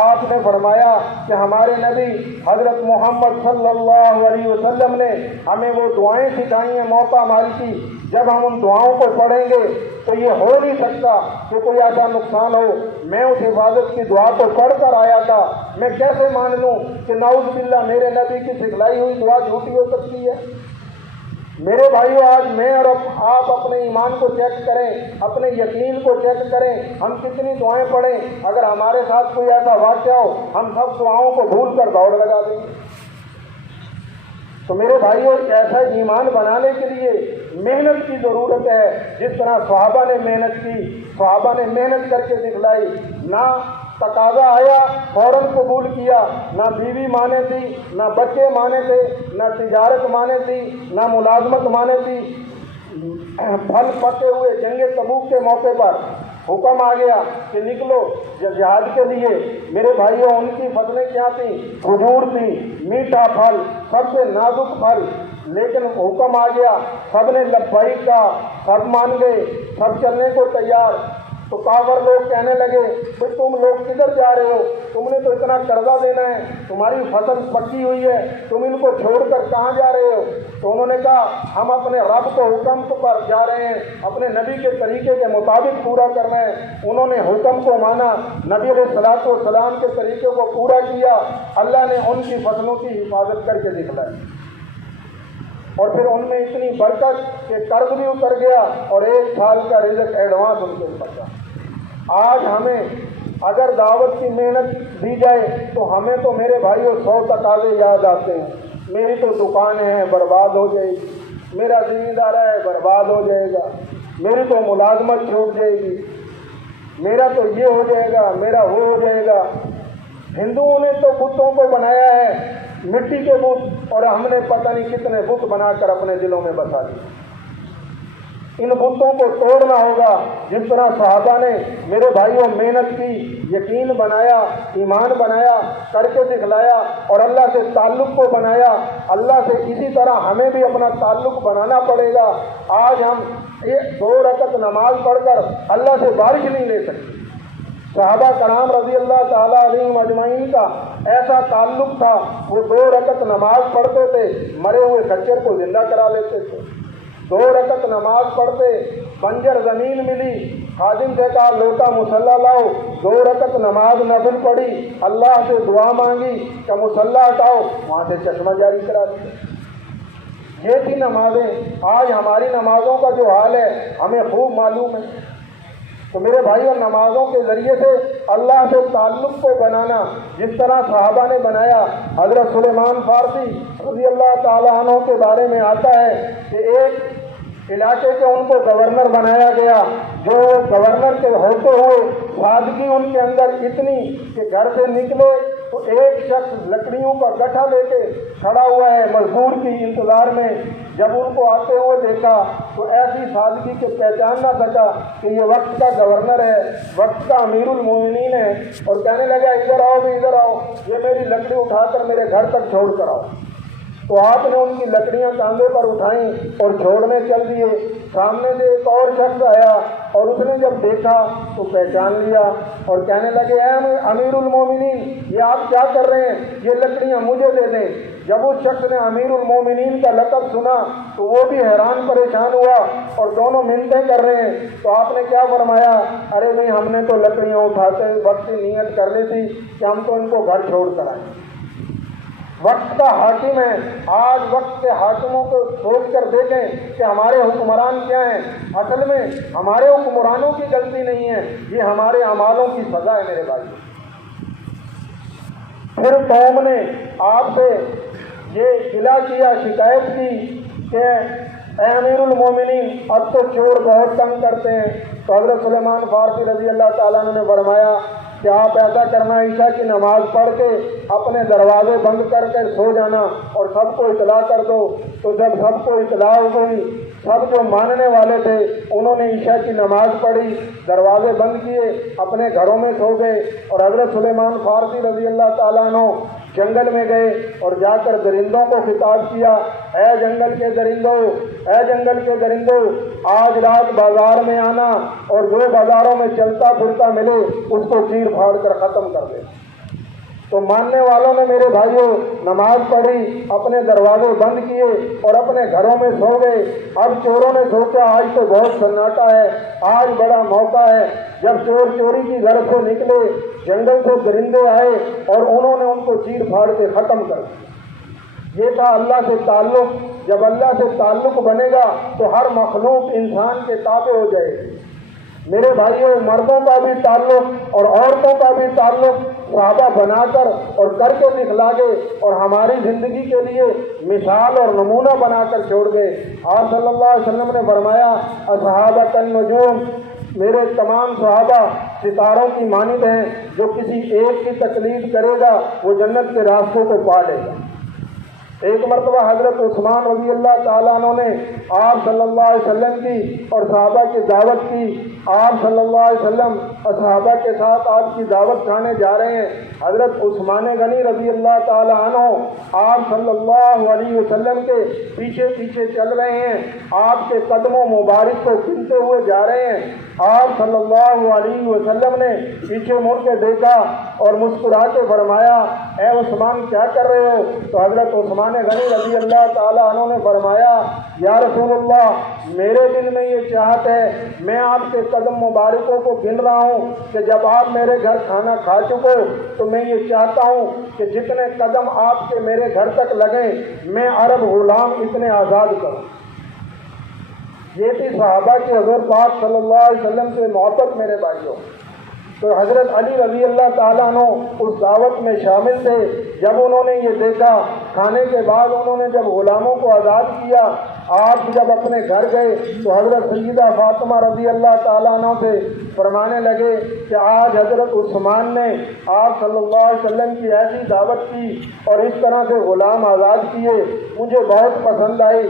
آپ نے فرمایا کہ ہمارے نبی حضرت محمد صلی اللہ علیہ وسلم نے ہمیں وہ دعائیں سکھائی ہیں موقع مال کی، جب ہم ان دعاؤں کو پڑھیں گے تو یہ ہو نہیں سکتا کہ کوئی ایسا نقصان ہو۔ میں اس حفاظت کی دعا تو پڑھ کر آیا تھا، میں کیسے مان لوں کہ نعوذ باللہ میرے نبی کی سکھلائی ہوئی دعا جھوٹی ہو سکتی ہے؟ میرے بھائیو آج میں اور آپ اپنے ایمان کو چیک کریں، اپنے یقین کو چیک کریں، ہم کتنی دعائیں پڑھیں، اگر ہمارے ساتھ کوئی ایسا واقعہ ہو ہم سب دعاؤں کو بھول کر دوڑ لگا دیں گے۔ تو میرے بھائیو ایسا ایمان بنانے کے لیے محنت کی ضرورت ہے، جس طرح صحابہ نے محنت کی، صحابہ نے محنت کر کے دکھلائی، نہ تقاضا آیا فوراً قبول کیا، نہ بیوی مانے تھی، نہ بچے مانے تھے، نہ تجارت مانے تھی، نہ ملازمت مانے تھی۔ پھل پکے ہوئے جنگ تبوک کے موقع پر حکم آ گیا کہ نکلو جہاد کے لیے۔ میرے بھائیوں ان کی فصلیں کیا تھیں؟ کھجور تھی، میٹھا پھل، سب سے نازک پھل، لیکن حکم آ گیا، سب نے لبیک کہا، سب مان گئے، سب چلنے کو تیار۔ تو کافر لوگ کہنے لگے کہ تم لوگ کدھر جا رہے ہو؟ تم نے تو اتنا قرضہ دینا ہے، تمہاری فصل پکی ہوئی ہے، تم ان کو چھوڑ کر کہاں جا رہے ہو؟ تو انہوں نے کہا ہم اپنے رب کو حکم پر جا رہے ہیں، اپنے نبی کے طریقے کے مطابق پورا کرنا ہے۔ انہوں نے حکم کو مانا، نبی علیہ الصلوۃ والسلام کے طریقے کو پورا کیا، اللہ نے ان کی فصلوں کی حفاظت کر کے دکھلائی، اور پھر ان میں اتنی برکت کہ قرض بھی اتر گیا اور 1 سال کا رزق ایڈوانس ان کو بچا۔ آج ہمیں اگر دعوت کی محنت دی جائے تو ہمیں تو میرے بھائیوں 100 تقاضے یاد آتے ہیں۔ میری تو دکان ہے برباد ہو جائے گی، میرا زمیندار ہے برباد ہو جائے گا، میری تو ملازمت چھوٹ جائے گی، میرا تو یہ ہو جائے گا، میرا وہ ہو جائے گا۔ ہندوؤں نے تو بتوں کو بنایا ہے مٹی کے بت، اور ہم نے پتہ نہیں کتنے بت بنا کر اپنے دلوں میں بسا دیے۔ ان بتوں کو توڑنا ہوگا جس طرح صحابہ نے میرے بھائیوں محنت کی، یقین بنایا، ایمان بنایا، کر کے دکھلایا اور اللہ سے تعلق کو بنایا۔ اللہ سے اسی طرح ہمیں بھی اپنا تعلق بنانا پڑے گا۔ آج ہم 2 رکعت نماز پڑھ کر اللہ سے بارش نہیں لے سکتے۔ صحابہ کرام رضی اللہ تعالیٰ علیہم اجمعین کا ایسا تعلق تھا، وہ 2 رکعت نماز پڑھتے تھے، مرے ہوئے خچر کو زندہ کرا لیتے تھے۔ 2 رکعت نماز پڑھتے، بنجر زمین ملی، خادم سے کہا لوٹا مصلی لاؤ، 2 رکعت نماز نفل پڑھی، اللہ سے دعا مانگی کہ مصلی ہٹاؤ، وہاں سے چشمہ جاری کرا دیا۔ یہ تھی نمازیں۔ آج ہماری نمازوں کا جو حال ہے ہمیں خوب معلوم ہے۔ تو میرے بھائیوں نمازوں کے ذریعے سے اللہ سے تعلق کو بنانا جس طرح صحابہ نے بنایا۔ حضرت سلیمان فارسی رضی اللہ تعالیٰ عنہ کے بارے میں آتا ہے کہ ایک علاقے کے ان کو گورنر بنایا گیا، جو گورنر کے ہوتے ہوئے سادگی ان کے اندر اتنی کہ گھر سے نکلے تو ایک شخص لکڑیوں کا گٹھا لے کے کھڑا ہوا ہے مزدور کی انتظار میں۔ جب ان کو آتے ہوئے دیکھا تو ایسی سادگی کہ پہچان نہ سکا کہ یہ وقت کا گورنر ہے، وقت کا امیر المومنین ہے، اور کہنے لگا ادھر آؤ بھی ادھر آؤ، یہ میری لکڑی اٹھا کر میرے گھر تک چھوڑ کر آؤ۔ تو آپ نے ان کی لکڑیاں کاندھے پر اٹھائیں اور چھوڑنے چل دیے۔ سامنے سے ایک اور شخص آیا اور اس نے جب دیکھا تو پہچان لیا اور کہنے لگے اے امیر المومنین، یہ آپ کیا کر رہے ہیں؟ یہ لکڑیاں مجھے دے دیں۔ جب اس شخص نے امیر المومنین کا لقب سنا تو وہ بھی حیران پریشان ہوا اور دونوں منتیں کر رہے ہیں۔ تو آپ نے کیا فرمایا؟ ارے بھائی، ہم نے تو لکڑیاں اٹھاتے وقت ہی نیت کر لی تھی کہ ہم تو ان کو گھر چھوڑ کر آئیں۔ وقت کا حاکم ہے۔ آج وقت کے حاکموں کو سوچ کر دیکھیں کہ ہمارے حکمران کیا ہیں۔ اصل میں ہمارے حکمرانوں کی غلطی نہیں ہے، یہ ہمارے اعمالوں کی سزا ہے میرے بھائی۔ پھر قوم نے آپ سے یہ گلہ کیا، شکایت کی کہ اے امیر المومنین، اب تو چور بہت تنگ کرتے ہیں۔ تو حضرت سلیمان فارسی رضی اللہ تعالیٰ عنہ نے فرمایا کہ آپ ایسا کرنا، عشاء کی نماز پڑھ کے اپنے دروازے بند کر کے سو جانا اور سب کو اطلاع کر دو۔ تو جب سب کو اطلاع ہو گئی، سب جو ماننے والے تھے انہوں نے عشاء کی نماز پڑھی، دروازے بند کیے، اپنے گھروں میں سو گئے۔ اور حضرت سلیمان فارسی رضی اللہ تعالیٰ عنہ جنگل میں گئے اور جا کر درندوں کو خطاب کیا، اے جنگل کے درندوں، اے جنگل کے درندوں، آج رات بازار میں آنا اور جو بازاروں میں چلتا پھرتا ملے اس کو چیر پھاڑ کر ختم کر دے۔ تو ماننے والوں نے میرے بھائیوں نماز پڑھی، اپنے دروازے بند کیے اور اپنے گھروں میں سو گئے۔ اب چوروں نے سوچا آج تو بہت سناٹا ہے، آج بڑا موقع ہے۔ جب چور چوری کی غرض سے نکلے، جنگل سے درندے آئے اور انہوں نے ان کو چیر پھاڑ کے ختم کر دیا۔ یہ تھا اللہ سے تعلق۔ جب اللہ سے تعلق بنے گا تو ہر مخلوق انسان کے تابع ہو جائے گی۔ میرے بھائیوں، مردوں کا بھی تعلق اور عورتوں کا بھی تعلق صحابہ بنا کر اور کر کے دکھلا گئے اور ہماری زندگی کے لیے مثال اور نمونہ بنا کر چھوڑ گئے۔ آپ صلی اللہ علیہ وسلم نے فرمایا اصحابۃ النجوم، میرے تمام صحابہ ستاروں کی مانند ہیں، جو کسی ایک کی تقلید کرے گا وہ جنت کے راستوں کو پا لے گا۔ ایک مرتبہ حضرت عثمان رضی اللہ تعالیٰ عنہ نے آپ صلی اللہ علیہ وسلم کی اور صحابہ کی دعوت کی۔ آپ صلی اللہ علیہ وسلم صحابہ کے ساتھ آپ کی دعوت کھانے جا رہے ہیں۔ حضرت عثمان غنی رضی اللہ تعالیٰ عنہ آپ صلی اللہ علیہ وسلم کے پیچھے پیچھے چل رہے ہیں، آپ کے قدموں مبارک کو چنتے ہوئے جا رہے ہیں۔ آپ صلی اللہ علیہ وسلم نے پیچھے مڑ کے دیکھا اور مسکرا کے فرمایا اے عثمان کیا کر رہے ہو؟ تو حضرت عثمان غنی رضی اللہ تعالیٰ عنہ نے فرمایا یا رسول اللہ، میرے دل میں یہ چاہت ہے، میں آپ کے قدم مبارکوں کو گن رہا ہوں کہ جب آپ میرے گھر کھانا کھا چکو تو میں یہ چاہتا ہوں کہ جتنے قدم آپ کے میرے گھر تک لگیں میں عرب غلام اتنے آزاد کروں۔ یہ تھی صحابہ کی حضور پاک صلی اللہ علیہ وسلم سے محبت میرے بھائیوں۔ تو حضرت علی رضی اللہ تعالیٰ عنہ اس دعوت میں شامل تھے۔ جب انہوں نے یہ دیکھا، کھانے کے بعد انہوں نے جب غلاموں کو آزاد کیا، آپ جب اپنے گھر گئے تو حضرت سیدہ فاطمہ رضی اللہ تعالیٰ عنہ سے فرمانے لگے کہ آج حضرت عثمان نے آپ صلی اللہ علیہ وسلم کی ایسی دعوت کی اور اس طرح سے غلام آزاد کیے، مجھے بہت پسند آئی۔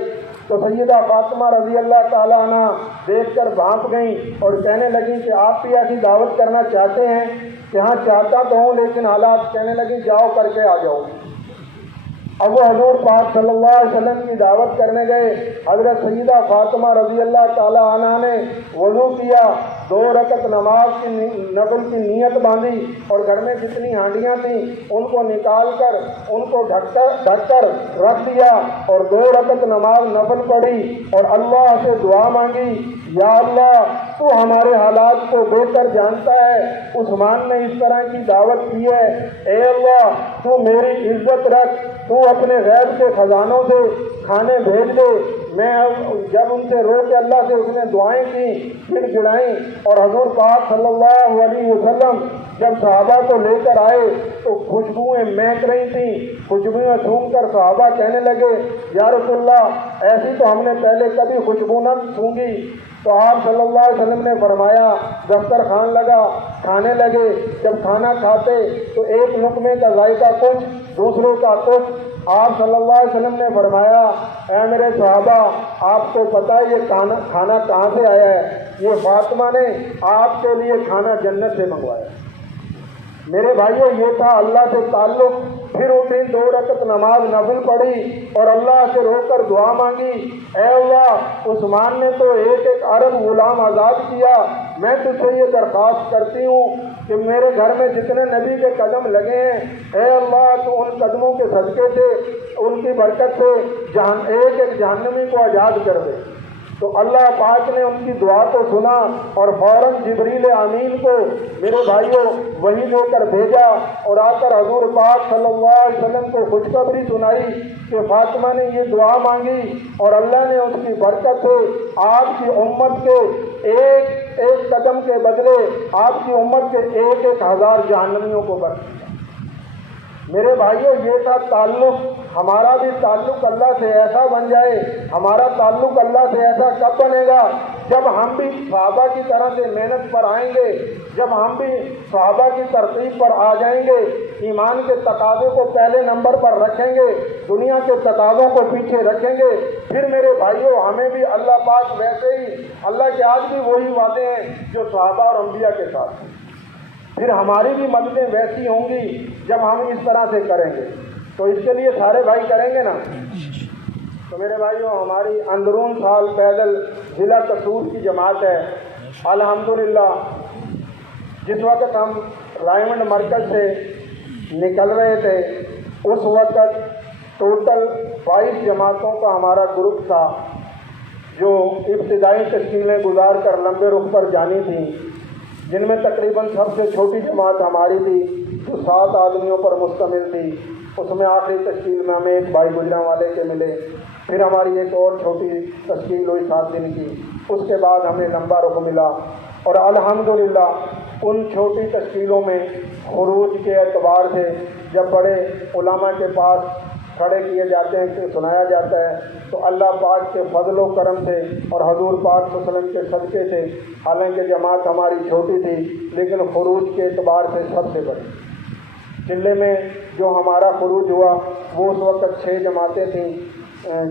تو سیدہ فاطمہ رضی اللہ تعالیٰ عنہ دیکھ کر بھانپ گئیں اور کہنے لگیں کہ آپ بھی ایسی دعوت کرنا چاہتے ہیں؟ کہ ہاں چاہتا تو ہوں، لیکن حالات۔ کہنے لگیں جاؤ کر کے آ جاؤ۔ اب وہ حضور پاک صلی اللہ علیہ وسلم کی دعوت کرنے گئے۔ حضرت سیدہ فاطمہ رضی اللہ تعالیٰ عنہ نے وضو کیا، 2 رکعت نماز کی نفل کی نیت باندھی اور گھر میں جتنی ہانڈیاں تھیں ان کو نکال کر ان کو ڈھک کر رکھ دیا اور 2 رکعت نماز نفل پڑھی اور اللہ سے دعا مانگی، یا اللہ تو ہمارے حالات کو بہتر جانتا ہے، عثمان نے اس طرح کی دعوت کی ہے، اے اللہ تو میری عزت رکھ، تو اپنے غیب کے خزانوں سے کھانے بھیج دے۔ میں جب ان سے رو کے اللہ سے اس نے دعائیں کی، پھر گڑائیں اور حضور پاک صلی اللہ علیہ وسلم جب صحابہ کو لے کر آئے تو خوشبوئیں مہک رہی تھیں۔ خوشبوئیں سونگھ کر صحابہ کہنے لگے یا رسول اللہ، ایسی تو ہم نے پہلے کبھی خوشبو نہ سونگھی۔ تو آپ صلی اللہ علیہ وسلم نے فرمایا دسترخوان لگا، کھانے لگے۔ جب کھانا کھاتے تو ایک لقمے کا ذائقہ کچھ، دوسروں کا کچھ۔ آپ صلی اللہ علیہ وسلم نے فرمایا اے میرے صحابہ، آپ کو پتہ ہے یہ کھانا کہاں سے آیا ہے؟ یہ فاطمہ نے آپ کے لیے کھانا جنت سے منگوایا۔ میرے بھائیوں یہ تھا اللہ سے تعلق. پھر اٹھی 2 رکعت نماز نفل پڑھی اور اللہ سے رو کر دعا مانگی, اے اللہ عثمان نے تو 1 عرب غلام آزاد کیا, میں تجھ سے یہ درخواست کرتی ہوں کہ میرے گھر میں جتنے نبی کے قدم لگے ہیں, اے اللہ تو ان قدموں کے صدقے سے, ان کی برکت سے ایک جہنمی کو آزاد کر دے. تو اللہ پاک نے ان کی دعا کو سنا اور فوراً جبریل امین کو میرے بھائیوں وحی دے کر بھیجا اور آ کر حضور پاک صلی اللہ علیہ وسلم کو خوشخبری سنائی کہ فاطمہ نے یہ دعا مانگی اور اللہ نے اس کی برکت سے آپ کی امت کے ایک قدم کے بدلے آپ کی امت کے 1,000 جہنمیوں کو بخش دیا. میرے بھائیوں یہ تھا تعلق. ہمارا بھی تعلق اللہ سے ایسا بن جائے. ہمارا تعلق اللہ سے ایسا کب بنے گا؟ جب ہم بھی صحابہ کی طرح سے محنت پر آئیں گے, جب ہم بھی صحابہ کی ترتیب پر آ جائیں گے, ایمان کے تقاضے کو پہلے نمبر پر رکھیں گے, دنیا کے تقاضوں کو پیچھے رکھیں گے. پھر میرے بھائیوں ہمیں بھی اللہ پاک ویسے ہی, اللہ کے آج بھی وہی وعدے ہیں جو صحابہ اور انبیاء کے ساتھ ہیں. پھر ہماری بھی مددیں ویسی ہوں گی جب ہم اس طرح سے کریں گے. تو اس کے لیے سارے بھائی کریں گے نا. تو میرے بھائیوں ہماری اندرون سال پیدل ضلع قصور کی جماعت ہے. الحمدللہ جس وقت ہم رائمنڈ مرکز سے نکل رہے تھے اس وقت ٹوٹل 22 جماعتوں کا ہمارا گروپ تھا جو ابتدائی تشکیلیں گزار کر لمبے رخ پر جانی تھیں, جن میں تقریباً سب سے چھوٹی جماعت ہماری تھی جو 7 آدمیوں پر مشتمل تھی. اس میں آخری تشکیل میں ہمیں ایک بھائی گجرانوالے کے ملے. پھر ہماری ایک اور چھوٹی تشکیل ہوئی 7 دن کی. اس کے بعد ہمیں لمبا رخ ملا اور الحمدللہ ان چھوٹی تشکیلوں میں خروج کے اعتبار سے جب بڑے علماء کے پاس کھڑے کیے جاتے ہیں کہ سنایا جاتا ہے تو اللہ پاک کے فضل و کرم سے اور حضور پاک صلی اللہ علیہ وسلم کے صدقے سے, حالانکہ جماعت ہماری چھوٹی تھی لیکن خروج کے اعتبار سے سب سے بڑی. چلے میں جو ہمارا خروج ہوا وہ اس وقت 6 جماعتیں تھیں.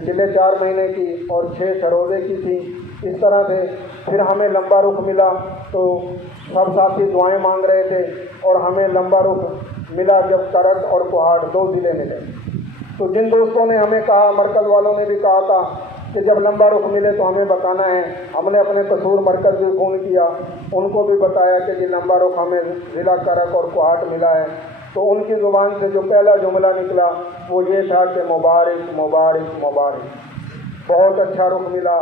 چلے 4 مہینے کی اور 6 سروزے کی تھی. اس طرح سے پھر ہمیں لمبا رخ ملا تو سب ساتھی دعائیں مانگ رہے تھے اور ہمیں لمبا رخ ملا جب کرک اور کوہاٹ 2 ضلع ملے. تو جن دوستوں نے ہمیں کہا, مرکز والوں نے بھی کہا تھا کہ جب لمبا رخ ملے تو ہمیں بتانا ہے, ہم نے اپنے قصور مرکز بھی فون کیا, ان کو بھی بتایا کہ یہ لمبا رخ ہمیں ضلع کرک اور کوہاٹ ملا ہے. تو ان کی زبان سے جو پہلا جملہ نکلا وہ یہ تھا کہ مبارک مبارک مبارک. بہت اچھا رخ ملا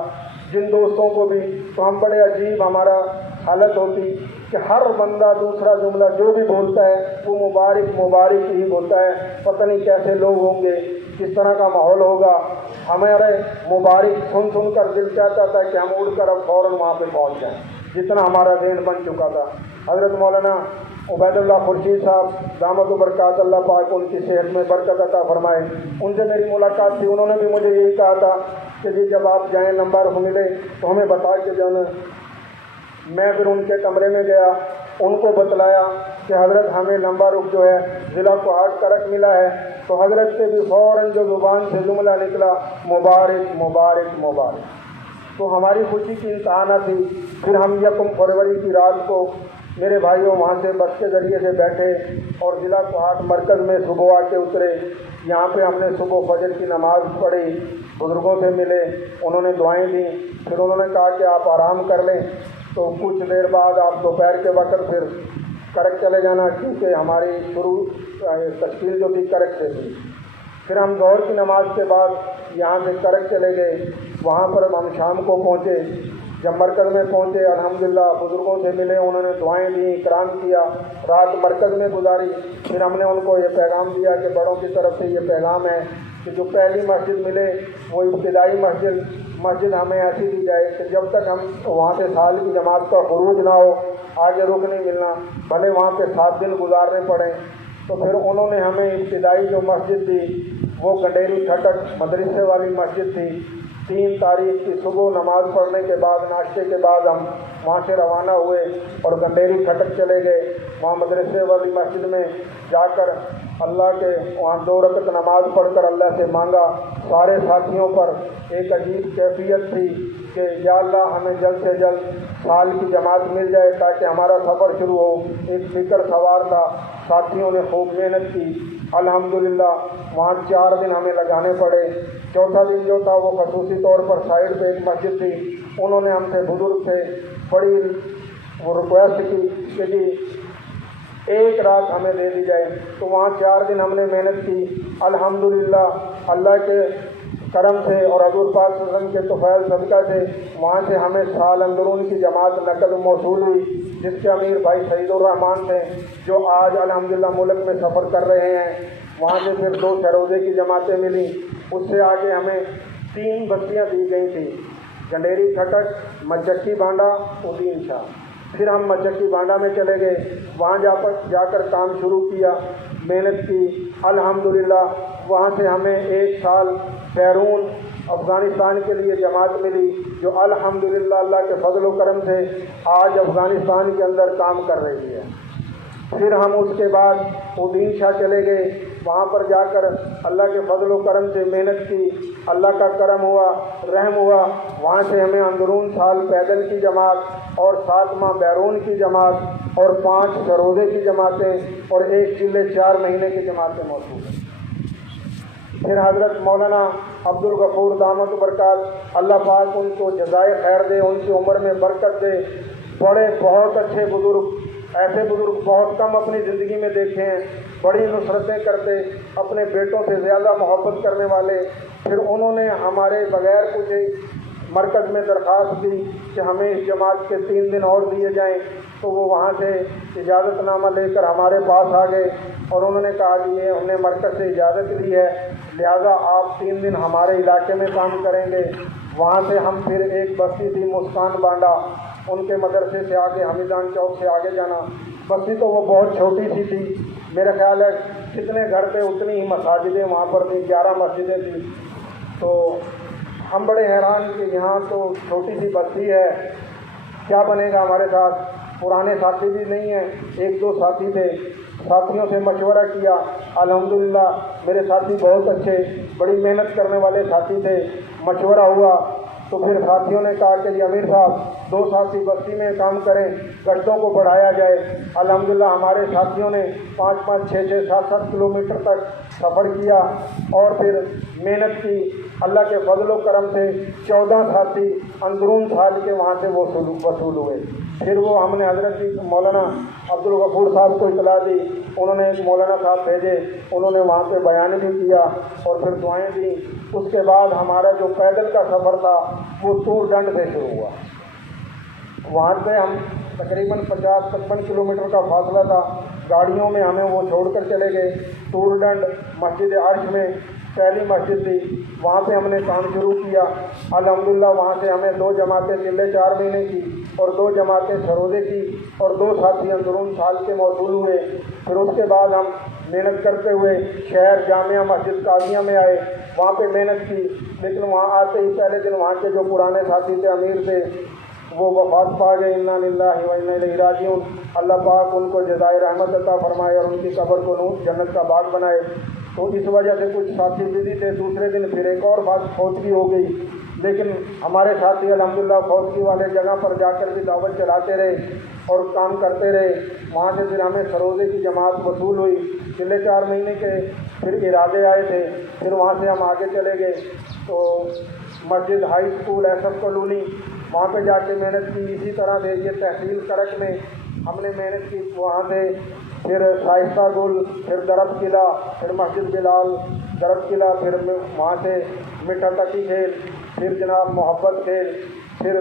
جن دوستوں کو بھی. تو ہم بڑے عجیب ہمارا حالت ہوتی کہ ہر بندہ دوسرا جملہ جو بھی بولتا ہے وہ مبارک مبارک ہی بولتا ہے. پتہ نہیں کیسے لوگ ہوں گے, کس طرح کا ماحول ہوگا. ہمارے مبارک سن کر دل چاہتا تھا کہ ہم اڑ کر اب فوراً وہاں پہ پہنچ جائیں, جتنا ہمارا ذہن بن چکا تھا. حضرت مولانا عبید اللہ خورشید صاحب دامت و برکات اللہ پاک ان کی صحت میں برکت عطا فرمائے, ان سے میری ملاقات تھی. انہوں نے بھی مجھے یہی کہا تھا کہ جی جب آپ جائیں لمبا رخ ملے تو ہمیں بتا کے جانا. میں پھر ان کے کمرے میں گیا, ان کو بتلایا کہ حضرت ہمیں لمبا رخ جو ہے ضلع کوہاٹ کرک ملا ہے. تو حضرت سے بھی فوراً جو زبان سے جملہ نکلا مبارک مبارک مبارک. تو ہماری خوشی کی انتہا نہ تھی. پھر ہم 1 فروری کی رات کو میرے بھائیوں وہاں سے بس کے ذریعے سے بیٹھے اور ضلع کوہاٹ مرکز میں صبح آ کے اترے. یہاں پہ ہم نے صبح فجر کی نماز پڑھی, بزرگوں سے ملے, انہوں نے دعائیں دیں. پھر انہوں نے کہا کہ آپ آرام کر لیں. تو کچھ دیر بعد آپ دوپہر کے وقت پھر کرک چلے جانا, کیونکہ ہماری شروع تشکیل جو تھی کرک سے تھی. پھر ہم ظہر کی نماز کے بعد یہاں سے کرک چلے گئے. وہاں پر ہم شام کو پہنچے. جب مرکز میں پہنچے الحمدللہ بزرگوں سے ملے, انہوں نے دعائیں دیں, اکرام کیا, رات مرکز میں گزاری. پھر ہم نے ان کو یہ پیغام دیا کہ بڑوں کی طرف سے یہ پیغام ہے کہ جو پہلی مسجد ملے وہ ابتدائی مسجد ہمیں ایسی دی جائے کہ جب تک ہم وہاں سے سال کی جماعت کا خروج نہ ہو آگے رک نہیں ملنا, بھلے وہاں پہ 7 دن گزارنے پڑیں. تو پھر انہوں نے ہمیں ابتدائی جو مسجد دی وہ گنڈیری ٹھٹک مدرسے والی مسجد تھی. 3 تاریخ کی صبح نماز پڑھنے کے بعد ناشتے کے بعد ہم وہاں سے روانہ ہوئے اور گنڈیری ٹھٹک چلے گئے. وہاں مدرسے والی مسجد میں جا کر اللہ کے وہاں 2 رکعت نماز پڑھ کر اللہ سے مانگا. سارے ساتھیوں پر ایک عجیب کیفیت تھی کہ یا اللہ ہمیں جلد سے جلد سال کی جماعت مل جائے تاکہ ہمارا سفر شروع ہو۔ ایک فکر سوار تھا، ساتھیوں نے خوب محنت کی، الحمدللہ وہاں 4 دن ہمیں لگانے پڑے۔ چوتھا دن جو تھا وہ خصوصی طور پر سائڈ پہ ایک مسجد تھی، انہوں نے ہم سے بزرگ سے بڑی وہ ریکویسٹ کی کہ جی ایک رات ہمیں دے دی جائے، تو وہاں 4 دن ہم نے محنت کی۔ الحمدللہ اللہ کے کرم سے اور حضور پاک صلی اللہ علیہ وسلم کے طفیل صدقہ سے وہاں سے ہمیں سال اندرون کی جماعت نقل موصول ہوئی، جس کے امیر بھائی سعید الرحمان تھے، جو آج الحمدللہ ملک میں سفر کر رہے ہیں۔ وہاں سے پھر 2 سروزے کی جماعتیں ملیں، اس سے آگے ہمیں 3 بستیاں دی گئی تھیں، گنڈیری کھٹک، مچکی بانڈا، ادین شاہ۔ پھر ہم مچکی بانڈا میں چلے گئے، وہاں جا کر کام شروع کیا، محنت کی، الحمدللہ وہاں سے ہمیں 1 سال بیرون افغانستان کے لیے جماعت ملی، جو الحمدللہ اللہ کے فضل و کرم سے آج افغانستان کے اندر کام کر رہی ہے۔ پھر ہم اس کے بعد ادین شاہ چلے گئے، وہاں پر جا کر اللہ کے فضل و کرم سے محنت کی، اللہ کا کرم ہوا، رحم ہوا، وہاں سے ہمیں اندرون سال پیدل کی جماعت اور 7 ماہ بیرون کی جماعت اور 5 سروزے کی جماعتیں اور 1 چلے 4 مہینے کی جماعتیں موجود ہیں۔ پھر حضرت مولانا عبدالغفور دامت برکات، اللہ پاک ان کو جزائے خیر دے، ان کی عمر میں برکت دے، بڑے بہت اچھے بزرگ، ایسے بزرگ بہت کم اپنی زندگی میں دیکھے ہیں، بڑی نصرتیں کرتے، اپنے بیٹوں سے زیادہ محبت کرنے والے۔ پھر انہوں نے ہمارے بغیر کچھ مرکز میں درخواست دی کہ ہمیں اس جماعت کے 3 دن اور دیے جائیں، تو وہ وہاں سے اجازت نامہ لے کر ہمارے پاس آ گئے اور انہوں نے کہا کہ یہ ہم نے مرکز سے اجازت لی ہے، لہذا آپ 3 دن ہمارے علاقے میں کام کریں گے۔ وہاں سے ہم پھر ایک بستی تھی مسکان بانڈا، ان کے مدرسے سے آگے حمیدان چوک سے آگے جانا، بستی تو وہ بہت چھوٹی سی تھی، میرا خیال ہے کتنے گھر پہ اتنی ہی مساجدیں وہاں پر تھیں، 11 مسجدیں تھیں۔ تو ہم بڑے حیران کہ یہاں تو چھوٹی سی بستی ہے، کیا بنے گا ہمارے ساتھ؟ پرانے ساتھی بھی نہیں ہیں، 1-2 ساتھی تھے، ساتھیوں سے مشورہ کیا، الحمدللہ میرے ساتھی بہت اچھے، بڑی محنت کرنے والے ساتھی تھے، مشورہ ہوا تو پھر ساتھیوں نے کہا کہ جی امیر صاحب 2 ساتھی بستی میں کام کریں، گشتوں کو بڑھایا جائے۔ الحمدللہ ہمارے ساتھیوں نے 5-5, 6-6, 7-7 کلومیٹر تک سفر کیا اور پھر محنت کی، اللہ کے فضل و کرم سے 14 ساتھی اندرون سال کے وہاں سے وصول ہوئے۔ پھر وہ ہم نے حضرت جی مولانا عبدالغفور صاحب کو اطلاع دی، انہوں نے ایک مولانا صاحب بھیجے، انہوں نے وہاں پہ بیان بھی کیا اور پھر دعائیں دی۔ اس کے بعد ہمارا جو پیدل کا سفر تھا وہ تور ڈنڈ سے شروع ہوا، وہاں سے ہم تقریباً 50-55 کلومیٹر کا فاصلہ تھا، گاڑیوں میں ہمیں وہ چھوڑ کر چلے گئے۔ تور ڈنڈ مسجد عرش میں پہلی مسجد تھی، وہاں پہ ہم نے کام شروع کیا، الحمدللہ وہاں سے ہمیں 2 جماعتیں چلے 4 مہینے کی اور 2 جماعتیں سروزے کی اور 2 ساتھی اندرون سال کے موصول ہوئے۔ پھر اس کے بعد ہم محنت کرتے ہوئے شہر جامعہ مسجد قاضیہ میں آئے، وہاں پہ محنت کی، لیکن وہاں آتے ہی پہلے دن وہاں کے جو پرانے ساتھی تھے امیر تھے وہ وفات پا گئے، انا للہ و انا الیہ راجعون۔ اللہ پاک ان کو جزائے رحمت عطا فرمائے اور ان کی قبر کو نور جنت کا باغ بنائے۔ تو اس وجہ سے کچھ ساتھی بزی تھے، دوسرے دن پھر ایک اور بات فوتگی ہو گئی، لیکن ہمارے ساتھی الحمدللہ فوتگی والے جگہ پر جا کر بھی دعوت چلاتے رہے اور کام کرتے رہے۔ وہاں سے پھر ہمیں سروزے کی جماعت وصول ہوئی، پچھلے 4 مہینے کے پھر ارادے آئے تھے، پھر وہاں سے ہم آگے چلے گئے تو مسجد ہائی اسکول ایسف کالونی، وہاں پہ جا کے محنت کی۔ اسی طرح سے یہ تحصیل کرک میں ہم نے محنت کی، وہاں سے پھر شائستہ گل، پھر درب قلعہ، پھر مسجد بلال، درب قلعہ، پھر وہاں سے میٹھا ٹکی کھیل، پھر جناب محبت کھیل، پھر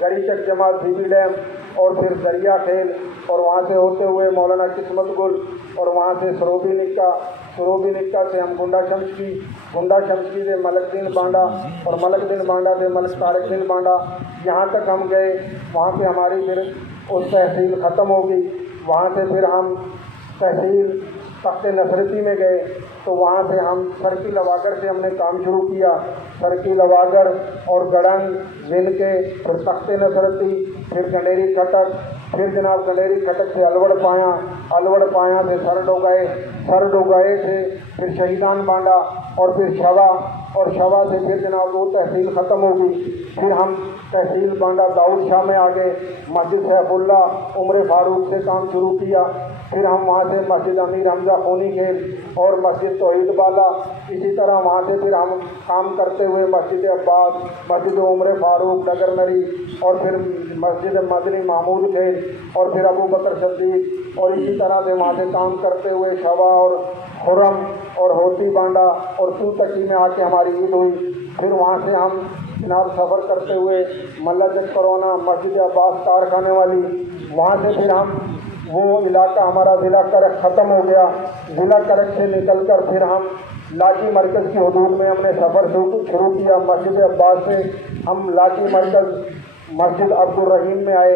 گری چک جماعت بی بی ڈیم اور پھر دریا کھیل، اور وہاں سے ہوتے ہوئے مولانا قسمت گل اور وہاں سے سروبی نکا سے ہم گنڈا شمشکی سے ملک دین بانڈا اور ملک دین بانڈا سے ملک طارق دین بانڈا، یہاں تک ہم گئے۔ وہاں سے ہماری پھر اس تحصیل ختم ہو گئی، وہاں سے پھر ہم تحصیل تخت نصرتی میں گئے تو وہاں سے ہم سرکی لواگر سے ہم نے کام شروع کیا، سرکی لواگر اور گڑنگ ون کے، پھر تخت نصرتی، پھر گنڈیری کھٹک، پھر جناب گلیری کھٹک سے الوڑ پایا سے سر ڈوگائے سے پھر شہیدان بانڈا اور پھر شوا سے پھر جناب وہ تحصیل ختم ہوگی. پھر ہم تحصیل بانڈا داؤد شاہ میں آگے مسجد سیف اللہ عمر فاروق سے کام شروع کیا. پھر ہم وہاں سے مسجد امیر حمزہ خونی کھیل اور مسجد توحید بالا، اسی طرح وہاں سے پھر ہم کام کرتے ہوئے مسجد عباس، مسجد عمر فاروق نگر نری اور پھر مسجد مدنی محمود کھیل اور پھر ابو بکر صدیق، اور اسی طرح سے وہاں سے کام کرتے ہوئے شوا اور خرم اور ہوتی بانڈا اور سوتکی میں آ کے ہماری عید ہوئی. پھر وہاں سے ہم جناب سفر کرتے ہوئے ملہ جگ کرونا مسجد عباس کارخانے والی، وہاں سے پھر ہم وہ علاقہ ہمارا ضلع کرک ختم ہو گیا. ضلع کرک سے نکل کر پھر ہم لاٹھی مرکز کی حدود میں ہم نے سفر شروع کیا. مسجد عباس سے ہم لاٹھی مرکز مسجد عبدالرحیم میں آئے.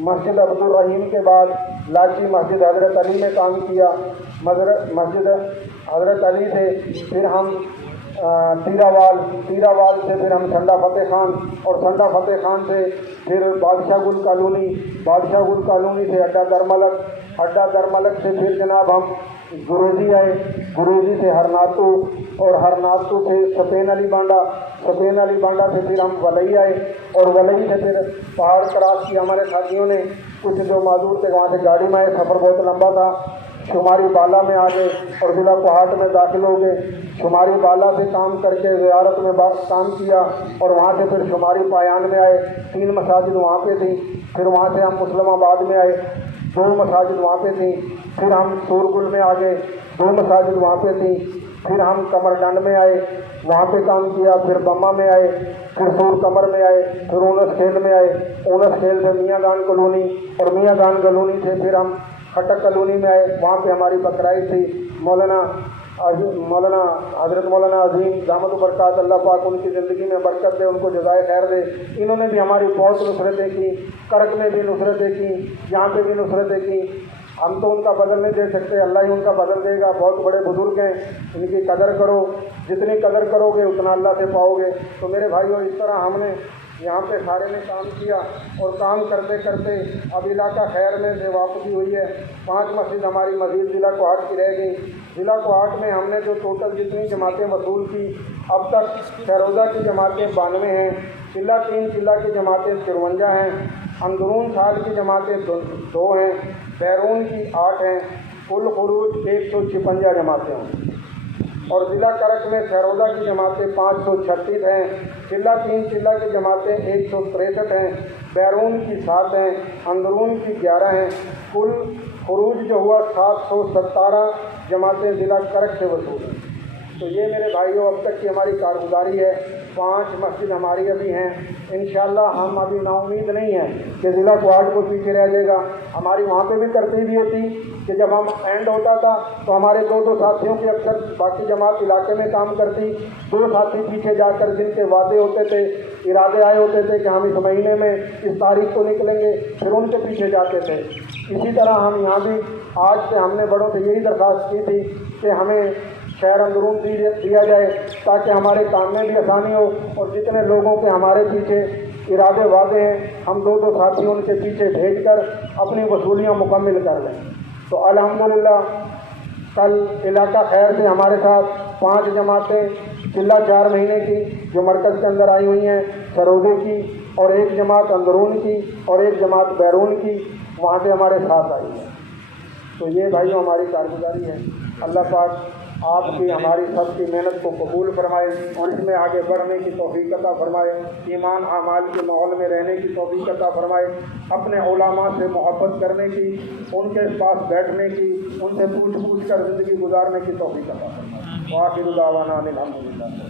مسجد عبدالرحیم کے بعد لاٹھی مسجد حضرت علی میں کام کیا. مسجد حضرت علی سے پھر ہم تیراوال سے پھر ہم سنڈا فتح خان اور سنڈا فتح خان سے پھر بادشاہ گل کالونی سے اڈا درملک سے پھر جناب ہم گروزی آئے. گروزی سے ہرناتو اور ہرناتو سے سفین علی بانڈا سے پھر ہم ولی آئے اور ولی سے پھر پہاڑ کراس کی ہمارے ساتھیوں نے کچھ جو معذور تھے وہاں سے گاڑی میں آئے. سفر بہت لمبا تھا. شماری بالا میں آ گئے اور ضلع کوہاٹ میں داخل ہو گئے. شماری بالا سے کام کر کے زیارت میں کام کیا اور وہاں سے پھر شماری پایان میں آئے. 3 مساجد وہاں پہ تھیں. پھر وہاں سے ہم مسلم آباد میں آئے. 2 مساجد وہاں پہ تھیں. پھر ہم سورگل میں آ گئے. 2 مساجد وہاں پہ تھیں. پھر ہم کمر ڈنڈ میں آئے, وہاں پہ کام کیا. پھر بما میں آئے, پھر سور کمر میں آئے, پھر اونس کھیل میں آئے. اونس کھیل سے میاں گان کالونی اور میاں گان کالونی سے پھر ہم کھٹک کالونی میں آئے. وہاں پہ ہماری بقرعید تھی. مولانا حضرت مولانا عظیم دامت برکات اللہ پاک ان کی زندگی میں برکت دے, ان کو جزائے خیر دے. انہوں نے بھی ہماری بہت نصرتیں کی. کرک میں بھی نصرتیں کی, یہاں پہ بھی نصرتیں کی. ہم تو ان کا بدل نہیں دے سکتے, اللہ ہی ان کا بدل دے گا. بہت بڑے بزرگ ہیں, ان کی قدر کرو. جتنی قدر کرو گے اتنا اللہ سے پاؤ گے. تو میرے بھائیوں, اس طرح ہم نے یہاں پہ سارے نے کام کیا اور کام کرتے کرتے اب علاقہ خیر میں سے واپسی ہوئی ہے. 5 مسجد ہماری مزید ضلع کوہاٹ کی رہ گئی. ضلع کوہاٹ میں ہم نے جو ٹوٹل جتنی جماعتیں وصول کی اب تک, فیروزہ کی جماعتیں 92 ہیں, چلہ 3 چلہ کی جماعتیں 53 ہیں, اندرون سال کی جماعتیں 2 ہیں, بیرون کی 8 ہیں. کل خروج 156 جماعتیں ہیں. اور ضلع کرک میں فیروزہ کی جماعتیں 536 ہیں, چلہ 3 چلہ کی جماعتیں 163 ہیں, بیرون کی 7 ہیں, اندرون کی 11 ہیں. کل خروج جو ہوا 717 جماعتیں ضلع کرک سے وصول ہیں. تو یہ میرے بھائیوں اب تک کی ہماری کارگزاری ہے. 5 مسجد ہماری ابھی ہیں. انشاءاللہ ہم ابھی نا امید نہیں ہیں کہ ضلع کوہاٹ کو پیچھے رہ جائے گا. ہماری وہاں پہ بھی ترتیب یہ تھی کہ جب ہم اینڈ ہوتا تھا تو ہمارے 2 ساتھیوں کے اکثر باقی جماعت علاقے میں کام کرتی. 2 ساتھی پیچھے جا کر جن کے وعدے ہوتے تھے, ارادے آئے ہوتے تھے کہ ہم اس مہینے میں اس تاریخ کو نکلیں گے, پھر ان کے پیچھے جاتے تھے. اسی طرح ہم یہاں بھی آج سے ہم نے بڑوں سے یہی درخواست کی تھی کہ ہمیں شہر اندرون دیا جائے تاکہ ہمارے کام میں بھی آسانی ہو. اور جتنے لوگوں کے ہمارے پیچھے ارادے وعدے ہیں ہم 2 ساتھی ان کے پیچھے بھیج کر اپنی وصولیاں مکمل کر لیں. تو الحمدللہ کل علاقہ خیر سے ہمارے ساتھ 5 جماعتیں چلہ 4 مہینے کی جو مرکز کے اندر آئی ہوئی ہیں, سروزے کی, اور 1 جماعت اندرون کی اور 1 جماعت بیرون کی وہاں سے ہمارے ساتھ آئی ہے. تو یہ بھائیوں ہماری کارگزاری ہے. اللہ پاک آپ کی ہماری سب کی محنت کو قبول فرمائے اور اس میں آگے بڑھنے کی توفیق عطا فرمائے. ایمان اعمال کے ماحول میں رہنے کی توفیق عطا فرمائے. اپنے علماء سے محبت کرنے کی, ان کے پاس بیٹھنے کی, ان سے پوچھ کر زندگی گزارنے کی توفیق عطا فرمائے. وآخر دعوانا الحمدللہ.